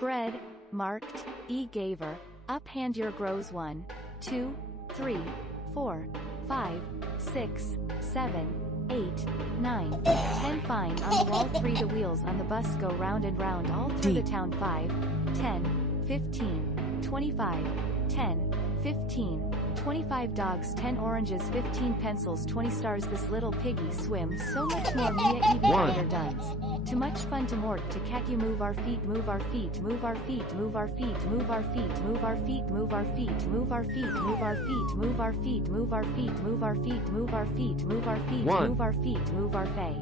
Bread, marked, E. Gaver, up hand your grows 1, 2, 3, 4, 5, 6, 7, 8, 9, 10 fine on the wall 3 the wheels on the bus go round and round all through the town 5, 10, 15, 25, 10, 15, 25 dogs 10 oranges 15 pencils 20 stars this little piggy swims so much more Mia Evie Ryder Duns. Too much fun to mort to cat you move our feet move our feet move our feet move our feet move our feet move our feet move our feet move our feet move our feet move our feet move our feet move our feet move our feet move our feet move our feet move our fay.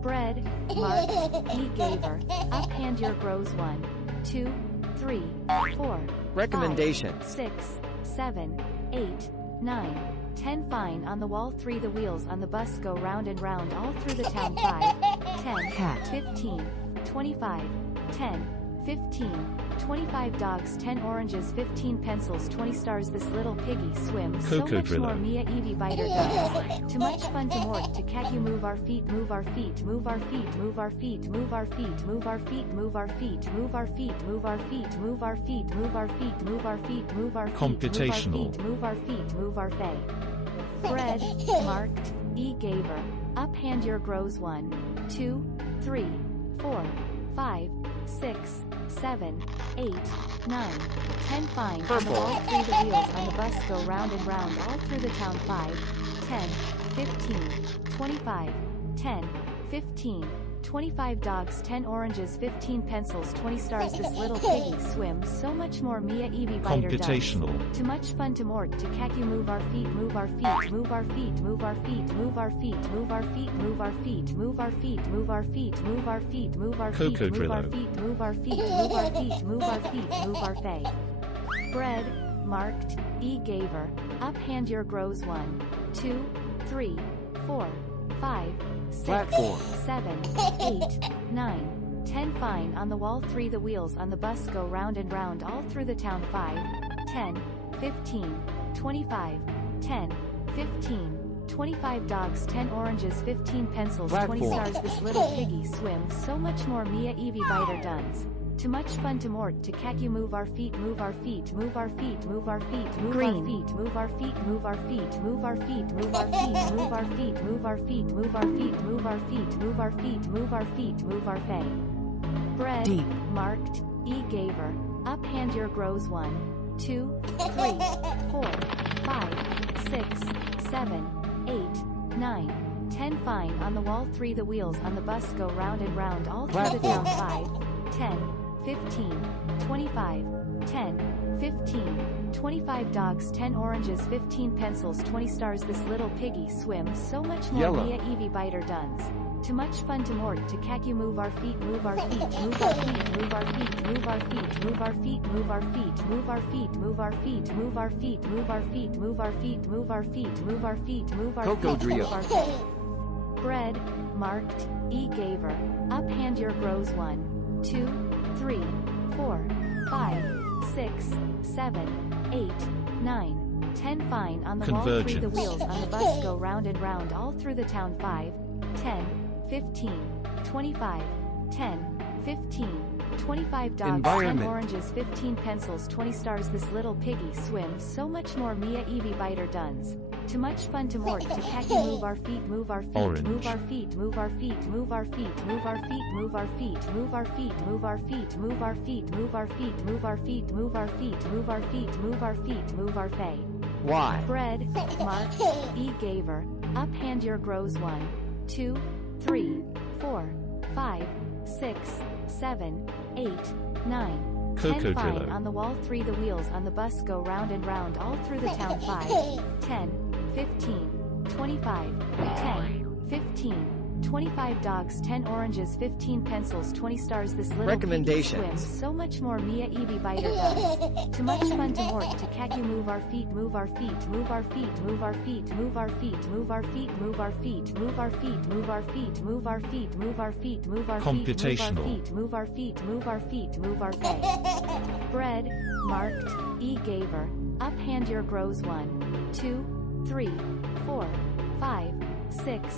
Bread, mark, E. Gaver, up hand your grows 1, 2, 3, 4, Recommendations. 5, 6, 7, 8, 9, 10 fine on the wall 3 the wheels on the bus go round and round all through the town 5, 10, Cat. 15, 25, 10, 15, 25 dogs 10 oranges 15 pencils 20 stars this little piggy swims so Coco much Driller. more Mia Evie Biter does. Too much fun to mort to cat you move our feet move our feet move our feet move our feet move our feet move our feet move our feet move our feet move our feet move our feet move our feet move our feet move our feet Computational. move our feet move our fay. Bread, marked, E. Gaver, up hand your grows 1, 2, 3, 4, 5, 6, 7, 8, 9, 10 fine on the wall 3 the wheels on the bus go round and round all through the town 5, 10, 15, 25, 10, 15, 25 dogs 10 oranges 15 pencils 20 stars this little piggy swims so much more Mia Evie Biter does. Computational. Too much fun to mort to cat you move our feet move our feet move our feet move our feet move our feet move our feet move our feet move our feet move our feet move our feet move our feet Coco move our Drillo. feet move our feet move our feet move our feet move our fay. Bread, marked, E. Gaver, up hand your grows 1, 2, 3, 4, 5, 6, Platform. 7, 8, 9, 10 fine on the wall 3 the wheels on the bus go round and round all through the town 5, 10, 15, 25, 10, 15, 25 dogs 10 oranges 15 pencils 20 Platform. stars this little piggy swims so much more Mia Evie Biter Duns. Too much fun to mort to cat you move our feet move our feet move our feet move our feet move our Green. feet move our feet move our feet move our feet move our feet move our feet move our feet move our feet move our feet move our feet move our feet move our fay. Bread, Deep. marked, E. Gaver, up hand your grows 1, 2, 3, 4, 5, 6, 7, 8, 9, 10 fine on the wall 3 the wheels on the bus go round and round all through the town 5, 10, 15, 25, 10, 15, 25 dogs 10 oranges 15 pencils 20 stars this little piggy swims so much more Yellow. Mia Evie Biter Duns. Too much fun to mort to cat you move our feet move our feet move our feet move our feet move our feet move our feet move our feet move our feet move our feet move our feet move our feet move our feet move our feet move our feet move our Coco feet Drio. move our feet. Bread, marked, E. Gaver, up hand your grows 1, 2, 3, 4, 5, 6, 7, 8, 9, 10 fine on the wall 3 the Convergence. wheels on the bus go round and round all through the town 5, 10, 15, 25, 10, 15, 25 dogs 10 Environment. oranges 15 pencils 20 stars this little piggy swims so much more Mia Evie Biter Duns. Too much fun to mort to cat you move our feet move our feet Orange. move our feet move our feet move our feet move our feet move our feet move our feet move our feet move our feet move our feet move our feet move our feet move our feet move our feet move our fay. Y. Bread, marked, E. Gaver, up hand your grows 1, 2, 3, 4, 5, 6, 7, 8, 9, Coco 10 fine Drillo. on the wall 3 the wheels on the bus go round and round all through the town 5, 10, 15, 25, 10, 15, 25 dogs 10 oranges 15 pencils 20 stars this little piggy Recommendations. swims so much more Mia Evie Biter Duns. Too much fun to mort to cat you move our feet move our feet move our feet move our feet move our feet move our feet move our feet move our feet move our feet move our feet move our feet move our feet Computational. move our feet move our feet move our fay. Bread, marked, E. Gaver, up hand your grows 1, 2, 3, 4, 5, 6,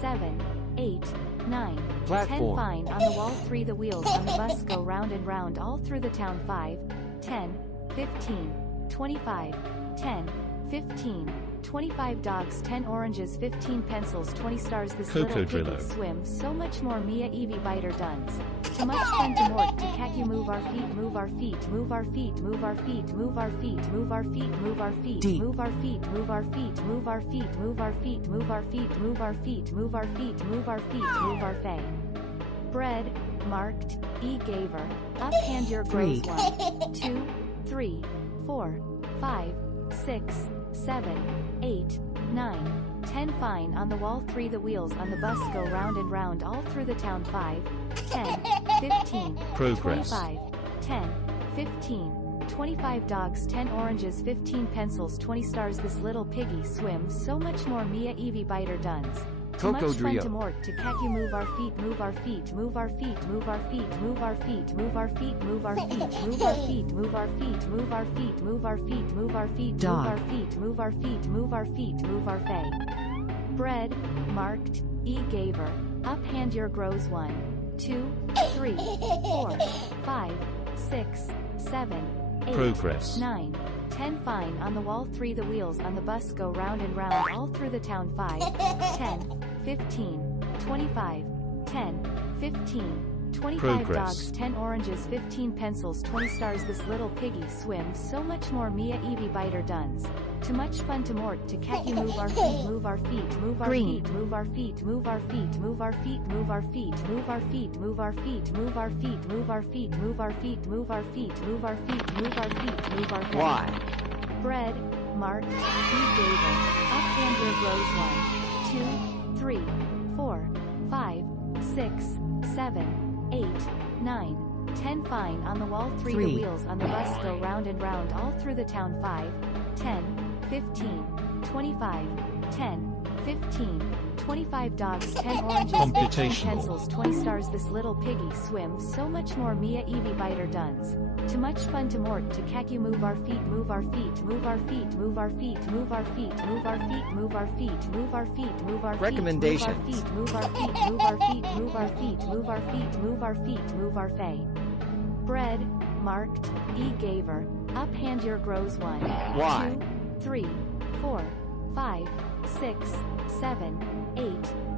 7, 8, 9, 10 Platform. fine on the wall 3 the wheels on the bus go round and round all through the town 5, 10, 15, 25, 10, 15, 25 dogs 10 oranges 15 pencils 20 stars this little piggy Cocodrillo. swim so much more Mia Evie biter duns. Too much fun to mort to cat you move our feet move our feet move our feet move our feet move our feet move our feet move our feet Deep. move our feet move our feet move our feet move our feet move our feet move our feet move our feet move our feet move our fay. Bread, marked, E Gaver, up hand your grows 1, 2, 3, 4, 5, 6, 7, 8, 9, 10 fine on the wall 3 the wheels on the bus go round and round all through the town 5, 10, 15, Progress. 25, 10, 15, 25 dogs 10 oranges 15 pencils 20 stars this little piggy swims so much more Mia Evie biter duns. Too much fun Cocodrillo. to mort to cat you move our feet move our feet move our feet move our feet move our feet move our feet move our feet move our feet move our feet move our feet move our feet move our feet move our feet move our feet move our feet move our fay. Bread, marked, E Gaver, up hand your grows 1, 2, 3, 4, 5, 6, 7, 8, Progress. 9, 10 fine on the wall 3 the wheels on the bus go round and round all through the town 5, 10, 15, 25, 10, 15, 25 Progress. dogs 10 oranges 15 pencils 20 stars this little piggy swims so much more Mia Evie biter duns. Too much fun to mort to cat you move our feet move our feet move our Green. feet move our feet move our feet move our feet move our feet move our feet move our feet move our feet move our feet move our feet move our feet move our feet move our feet move our feet. Y. Bread, marked, E Gaver, up hand your grows 1, 2, 3, 4, 5, 6, 7, 8, 9, 10 fine on the wall 3 the 3. wheels on the bus go round and round all through the town 5, 10, 15, 25, 10, 15, 25 dogs 10 oranges 15 Computational. pencils 20 stars this little piggy swims so much more Mia Evie biter duns. Too much fun to mort to cat you move our feet move our feet move our feet move our feet move our feet move our feet move our feet move our feet move our feet Recommendations. move our feet move our feet move our feet move our feet move our feet move our fay. Bread, marked, E Gaver, up hand your grows 1, Y. 2, 3, 4, 5, 6, 7, 8,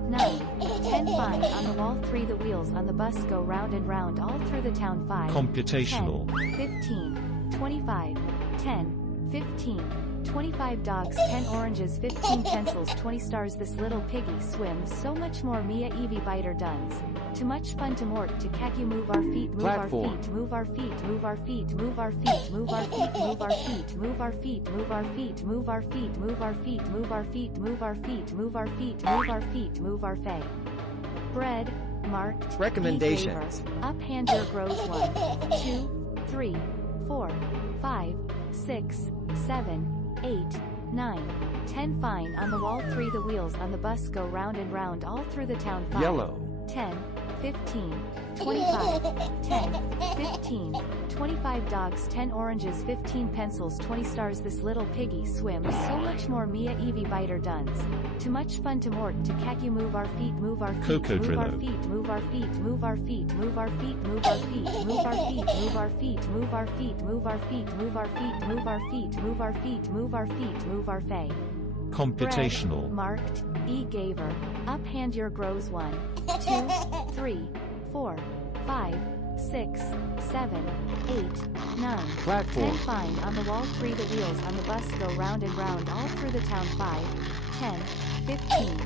9, 10 fine on the wall 3 the wheels on the bus go round and round all through the town 5, Computational. 10, 15, 25, 10, 15, 25 dogs 10 oranges 15 pencils 20 stars this little piggy swims so much more Mia Evie biter duns. Too much fun to mort to cat you move our feet move Platform. our feet move our feet move our feet move our feet move our feet move our feet move our feet move our feet move our feet move our feet move our feet move our feet move our feet move our feet move our fay. Bread, marked, Recommendations. E Gaver, up hand your grows 1, 2, 3, 4, 5, 6, 7, 8, 9, 10 fine on the wall 3 the wheels on the bus go round and round all through the town 5, Yellow. 10, 15, 25, 10, 15, 25 dogs 10 oranges 15 pencils 20 stars this little piggy swims so much more Mia Evie biter duns. Too much fun to mort to cat you move our feet move our feet move our Cocodrillo. feet move our feet move our feet move our feet move our feet move our feet move our feet move our feet move our feet move our feet move our feet move our feet move our feet move our fay. Computational. Bread, marked, E Gaver, up hand your grows 1, 2, 3, 4, 5, 6, 7, 8, 9, Platform. 10 fine on the wall 3 the wheels on the bus go round and round all through the town 5, 10, 15,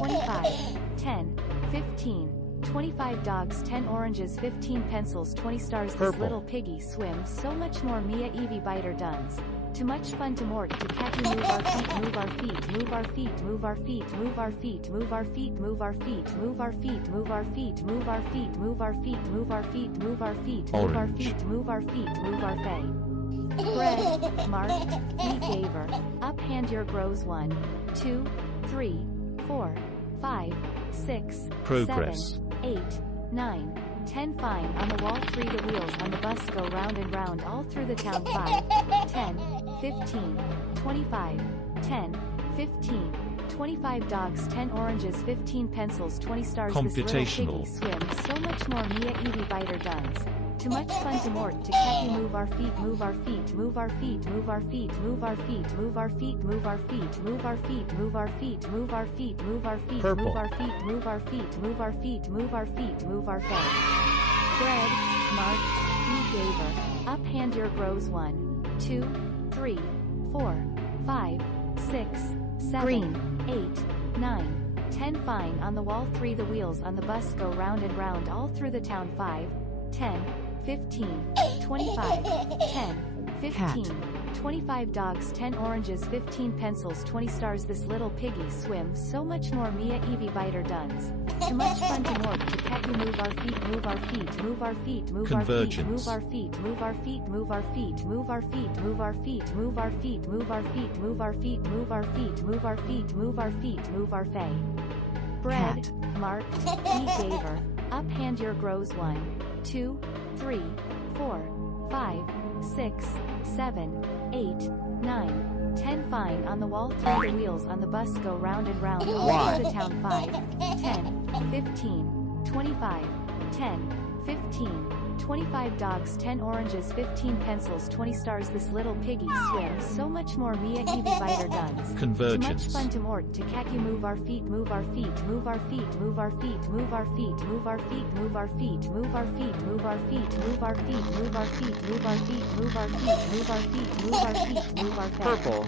25, 10, 15, 25 dogs 10 oranges 15 pencils 20 stars this Purple. little piggy swims so much more Mia Evie biter duns. Too much fun to mort to cat you move our feet move our feet move our feet move our feet move our feet move our feet move our feet move our feet move our feet move our feet move our feet move our feet move our feet move our Orange. feet move our feet move our fay. Bread, marked, E Gaver, up hand your grows 1, 2, 3, 4, 5, 6, Progress. 7, 8, 9, 10 fine on the wall 3 the wheels on the bus go round and round all through the town 5, 10, 15, 25, 10, 15, 25 dogs, 10 oranges, 15 pencils, 20 stars. This little Computational. piggy swims so much more. Mia Evie biter duns. Too much fun to mort to cat you move our feet, move our feet, move our feet, move our feet, move our feet, move our feet, move our feet, move our feet, move our feet, move our feet, move our feet, Purple. move our feet, move our feet, move our feet, move our feet, move our feet. Bread, marked, E Gaver, up hand your grows 1, 2, 3, 4, 5, 6, 7, Green. 8, 9, 10 fine on the wall 3 the wheels on the bus go round and round all through the town 5, 10, 15, 25, 10, 15, 25 dogs 10 oranges 15 pencils 20 stars this little piggy swims so much more Mia Evie biter duns. Too much fun to mort to cat you move our feet move our feet move our feet move our feet move our feet move our feet move our feet move our feet move our feet move our feet move our feet move our feet move our feet move our feet move our feet move our fay. Bread, Cat. marked, E Gaver, up hand your grows 1, 2, 3, 4, 5, 6, 7, 8, 9, 10 fine on the wall 3 the wheels on the bus go round and round all through the town 5, 10, 15, 25, 10, 15, 25 dogs 10 oranges 15 pencils 20 stars this little piggy swims so much more Mia Evie biter duns. Too much Convergence. fun to mort to cat you move our feet move our feet move our feet move our feet move our feet move our feet move our feet move our feet move our feet move our feet move our feet move our feet move our feet move our feet move our feet move our feet. Purple.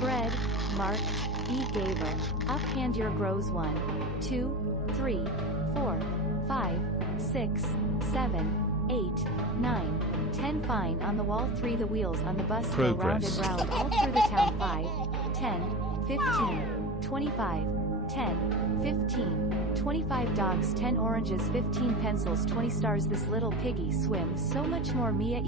Bread, marked, E Gaver, up hand your grows 1, 2, 3, 4, 5, 6, 7, 8, 9, 10 fine on the wall 3 the wheels on the bus go round and Progress. round all through the town 5, 10, 15, 25, 10, 15, 25 dogs 10 oranges 15 pencils 20 stars this little piggy swims so much more Mia